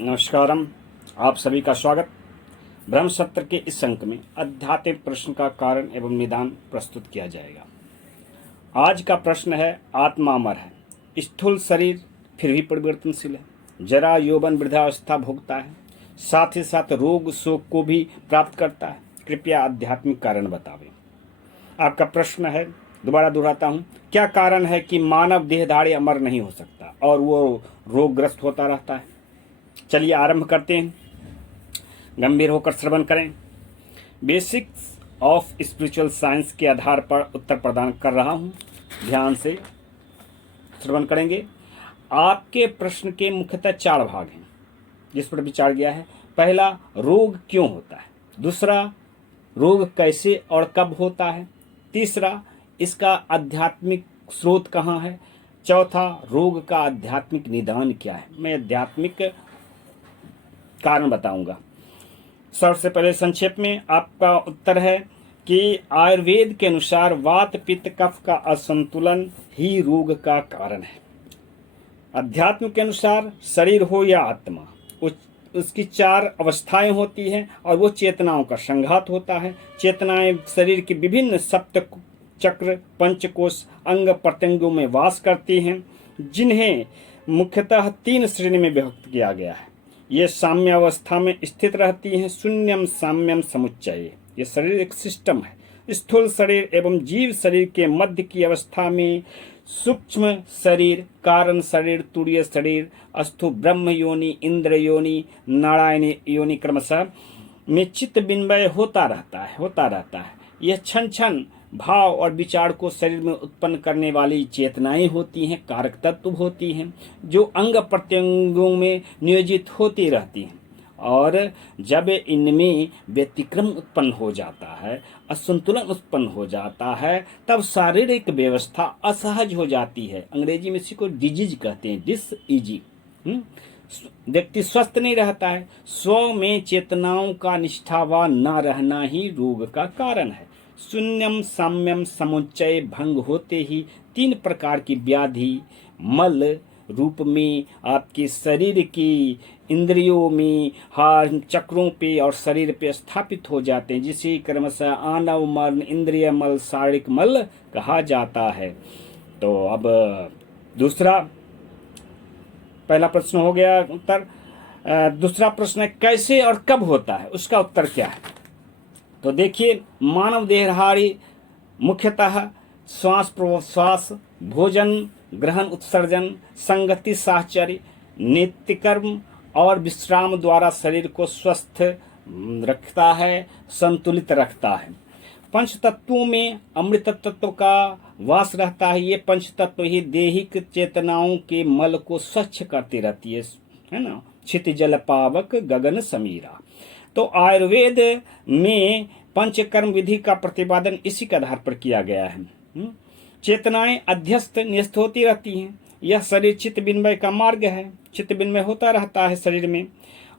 नमस्कारम। आप सभी का स्वागत। ब्रह्म सत्र के इस अंक में आध्यात्मिक प्रश्न का कारण एवं निदान प्रस्तुत किया जाएगा। आज का प्रश्न है, आत्मा अमर है, स्थूल शरीर फिर भी परिवर्तनशील है, जरा यौवन वृद्धावस्था भोगता है, साथ ही साथ रोग शोक को भी प्राप्त करता है, कृपया आध्यात्मिक कारण बतावें। आपका प्रश्न है, दोबारा दोहराता हूँ, क्या कारण है कि मानव देहधारी अमर नहीं हो सकता और वो रोगग्रस्त होता रहता है? चलिए आरंभ करते हैं। गंभीर होकर श्रवण करें। बेसिक्स ऑफ स्पिरिचुअल साइंस के आधार पर उत्तर प्रदान कर रहा हूं, ध्यान से श्रवण करेंगे। आपके प्रश्न के मुख्यतः 4 भाग हैं जिस पर विचार किया है। पहला, रोग क्यों होता है। दूसरा, रोग कैसे और कब होता है। तीसरा, इसका आध्यात्मिक स्रोत कहाँ है। चौथा, रोग का आध्यात्मिक निदान क्या है। मैं आध्यात्मिक कारण बताऊंगा। सबसे पहले संक्षेप में आपका उत्तर है कि आयुर्वेद के अनुसार वात पित्त कफ का असंतुलन ही रोग का कारण है। अध्यात्म के अनुसार शरीर हो या आत्मा, उसकी 4 अवस्थाएं होती हैं और वो चेतनाओं का संघात होता है। चेतनाएं शरीर के विभिन्न सप्त चक्र पंचकोश अंग प्रत्यंगों में वास करती हैं, जिन्हें मुख्यतः 3 श्रेणी में विभक्त किया गया है। ये साम्य अवस्था में स्थित रहती हैं। शून्यम साम्यम समुच्चय, ये शरीर एक सिस्टम है। स्थूल शरीर एवं जीव शरीर के मध्य की अवस्था में सूक्ष्म शरीर, कारण शरीर, तुरीय शरीर, अस्थु ब्रह्म योनि, इंद्र योनि, नारायण योनि क्रमशः में चित्त विनिमय होता रहता है। यह क्षण क्षण भाव और विचार को शरीर में उत्पन्न करने वाली चेतनाएं होती हैं, कारक तत्व होती हैं, जो अंग प्रत्यंगों में नियोजित होती रहती हैं। और जब इनमें व्यतिक्रम उत्पन्न हो जाता है, असंतुलन उत्पन्न हो जाता है, तब शारीरिक व्यवस्था असहज हो जाती है। अंग्रेजी में इसी को डिजीज कहते हैं, डिसईजी। व्यक्ति स्वस्थ नहीं रहता है। स्व में चेतनाओं का निष्ठावान न रहना ही रोग का कारण है। शून्यम साम्यम समुच्चय भंग होते ही 3 प्रकार की व्याधि मल रूप में आपके शरीर की इंद्रियों में, हार चक्रों पे और शरीर पे स्थापित हो जाते हैं, जिसे क्रमशः आनव मल, इंद्रिय मल, शारीरिक मल कहा जाता है। तो अब दूसरा, पहला प्रश्न हो गया उत्तर। दूसरा प्रश्न है, कैसे और कब होता है, उसका उत्तर क्या है। तो देखिए, मानव देहधारी मुख्यतः श्वास प्रश्वास, भोजन ग्रहण उत्सर्जन, संगति साहचर्य, नित्यकर्म और विश्राम द्वारा शरीर को स्वस्थ रखता है, संतुलित रखता है। पंच तत्वों में अमृत तत्व का वास रहता है। ये पंच तत्व ही देहिक चेतनाओं के मल को स्वच्छ करती रहती है ना। क्षिति जल पावक गगन समीरा। तो आयुर्वेद में पंचकर्म विधि का प्रतिपादन इसी के आधार पर किया गया है। चेतनाएं अध्यस्त न्यस्त होती रहती हैं। यह शरीर चित्त विनिमय का मार्ग है। चित्त विनिमय होता रहता है शरीर में,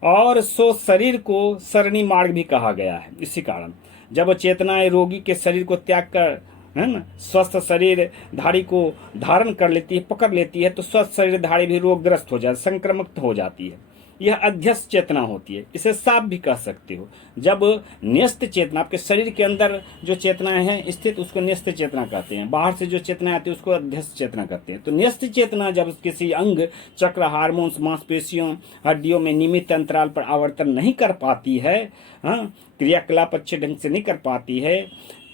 और सो शरीर को सरणी मार्ग भी कहा गया है। इसी कारण जब चेतनाएं रोगी के शरीर को त्याग कर, है ना, स्वस्थ शरीर धारी को धारण कर लेती है, पकड़ लेती है, तो स्वस्थ शरीर धारी भी रोगग्रस्त हो जाती, संक्रमित हो जाती है। यह अध्यस्त चेतना होती है। इसे साफ भी कह सकते हो। जब न्यस्त चेतना, आपके शरीर के अंदर जो चेतनाएं हैं स्थित, उसको न्यस्त चेतना कहते हैं। बाहर से जो चेतना आती है उसको अध्यस्त चेतना कहते हैं। तो न्यस्त चेतना जब किसी अंग चक्र, हार्मोन्स, मांसपेशियों, हड्डियों में नियमित अंतराल पर आवर्तन नहीं कर पाती है, क्रियाकलाप अच्छे ढंग से नहीं कर पाती है,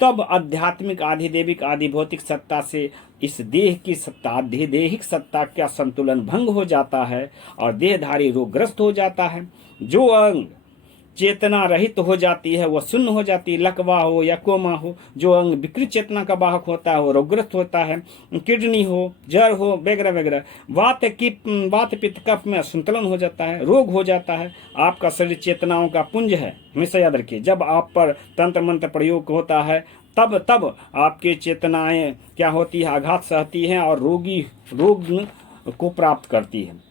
तब आध्यात्मिक, आधिदेविक, आधिभौतिक सत्ता से इस देह की सत्ता, आधिदैहिक सत्ता का संतुलन भंग हो जाता है और देहधारी रोगग्रस्त हो जाता है। जो अंग चेतना रहित हो जाती है वह शून्य हो जाती है, लकवा हो या कोमा हो। जो अंग विकृत चेतना का वाहक होता है वो रोगग्रस्त होता है। किडनी हो, जड़ हो, वगैरह वगैरह। वात पित्त कफ में असंतुलन हो जाता है, रोग हो जाता है। आपका शरीर चेतनाओं का पुंज है, हमेशा याद रखिए। जब आप पर तंत्र मंत्र प्रयोग होता है तब आपकी चेतनाएं क्या होती है, आघात सहती हैं और रोग को प्राप्त करती है।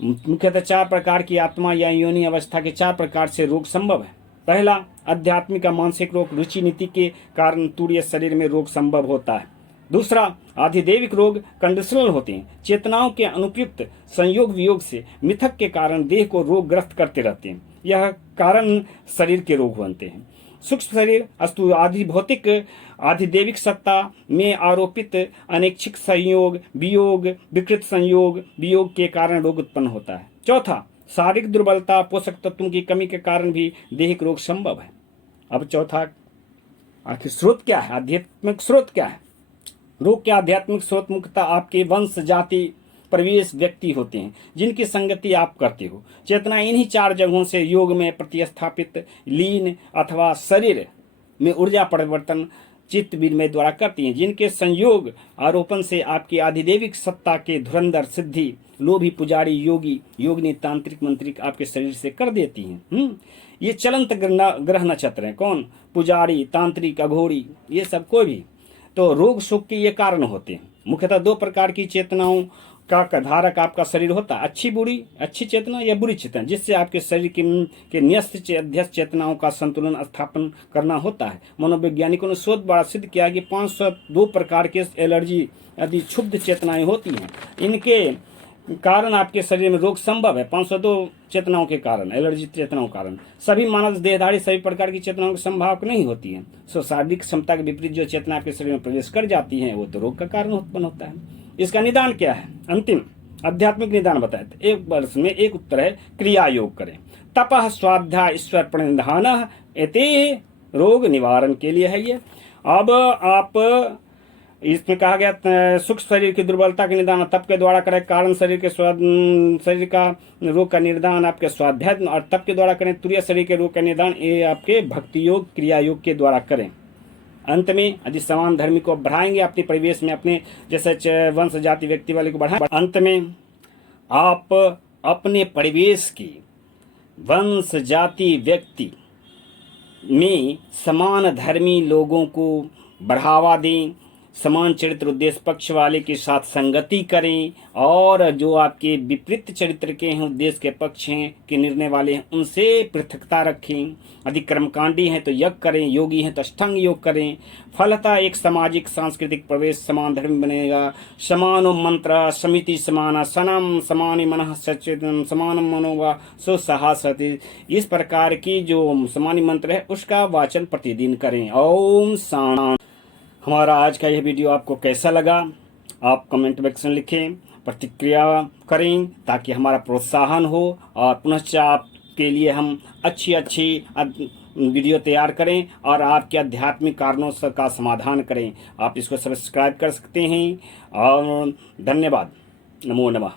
मुख्यतः 4 प्रकार की आत्मा या योनि अवस्था के 4 प्रकार से रोग संभव है। पहला, आध्यात्मिक या मानसिक रोग, रुचि नीति के कारण तुरीय शरीर में रोग संभव होता है। दूसरा, आधिदैविक रोग कंडीशनल होते हैं। चेतनाओं के अनुपयुक्त संयोग वियोग से मिथक के कारण देह को रोगग्रस्त करते रहते हैं। यह कारण शरीर के रोग बनते हैं। सूक्ष्म शरीर अस्तु आदि भौतिक आधिदैविक सत्ता में आरोपित अनैच्छिक संयोग वियोग विकृत संयोग वियोग के कारण रोग उत्पन्न होता है। चौथा, शारीरिक दुर्बलता पोषक तत्वों की कमी के कारण भी दैहिक रोग संभव है। अब चौथा, आखिर स्रोत क्या है? आध्यात्मिक स्रोत क्या है? रोग के आध्यात्मिक स्रोत मुख्यतः आपके वंश जाति परिवेश व्यक्ति होते हैं जिनकी संगति आप करते हो। चेतना इन्हीं 4 जगहों से योग में प्रतिस्थापित लीन अथवा शरीर में ऊर्जा परिवर्तन चित्त विनिमय द्वारा करती हैं, जिनके संयोग आरोपण से आपकी आधिदैविक सत्ता के धुरंधर सिद्धि लोभी पुजारी योगी योगिनी तांत्रिक मंत्रिक आपके शरीर से कर देती हैं। ये चलंत ग्रह नक्षत्र हैं। कौन? पुजारी, तांत्रिक, अघोरी, ये सब कोई भी। तो रोग शोक के ये कारण होते हैं। मुख्यतः 2 प्रकार की चेतनाओं का धारक आपका शरीर होता है, अच्छी बुरी, अच्छी चेतना या बुरी चेतना, जिससे आपके शरीर के न्यस्त अध्यस्त चेतनाओं का संतुलन स्थापन करना होता है। मनोवैज्ञानिकों ने शोध द्वारा सिद्ध किया कि 502 प्रकार के एलर्जी आदि क्षुब्ध चेतनाएं होती हैं। इनके कारण आपके शरीर में रोग संभव है। 502 चेतनाओं के कारण, एलर्जी चेतनाओं के कारण। सभी मानव देहधारी सभी प्रकार की चेतनाओं की संभावक नहीं होती है। सो शारीरिक क्षमता के विपरीत जो चेतना आपके शरीर में प्रवेश कर जाती है वो तो रोग का कारण उत्पन्न होता है। इसका निदान क्या है? अंतिम आध्यात्मिक निदान बताए थे। 1 वर्ष में 1 उत्तर है, क्रिया योग करें। तपः स्वाध्याय ईश्वर प्रणिधान एते रोग निवारण के लिए है ये। अब आप इसमें कहा गया सूक्ष्म शरीर की दुर्बलता के निदान तप के द्वारा करें। कारण शरीर के शरीर का रोग का निदान आपके स्वाध्याय और तप के द्वारा करें। तुरीय शरीर के रोग का निदान ये आपके भक्ति योग क्रिया योग के द्वारा करें। अंत में यदि समान धर्मी को बढ़ाएंगे अपने परिवेश में, अपने जैसे वंश जाति व्यक्ति वाले को बढ़ाएं। अंत में आप अपने परिवेश की वंश जाति व्यक्ति में समान धर्मी लोगों को बढ़ावा दें, समान चरित्र उद्देश्य पक्ष वाले के साथ संगति करें, और जो आपके विपरीत चरित्र के हैं, उद्देश्य के पक्ष हैं, के निर्णय वाले हैं, उनसे पृथकता रखें। यदि कर्मकांडी हैं तो यज्ञ करें, योगी हैं तो अष्टांग योग करें। फलतः एक सामाजिक सांस्कृतिक प्रवेश समान धर्म बनेगा। समानो मंत्र समिति समाना सनम समानि मनः सचेतन समान मनोवा सुसाहसति। इस प्रकार की जो समानी मंत्र है उसका वाचन प्रतिदिन करें। ओम शांति। हमारा आज का यह वीडियो आपको कैसा लगा? आप कमेंट बॉक्स में लिखें, प्रतिक्रिया करें ताकि हमारा प्रोत्साहन हो और पुनश्च आपके लिए हम अच्छी वीडियो तैयार करें और आपके आध्यात्मिक कारणों का समाधान करें। आप इसको सब्सक्राइब कर सकते हैं और धन्यवाद। नमो नमः।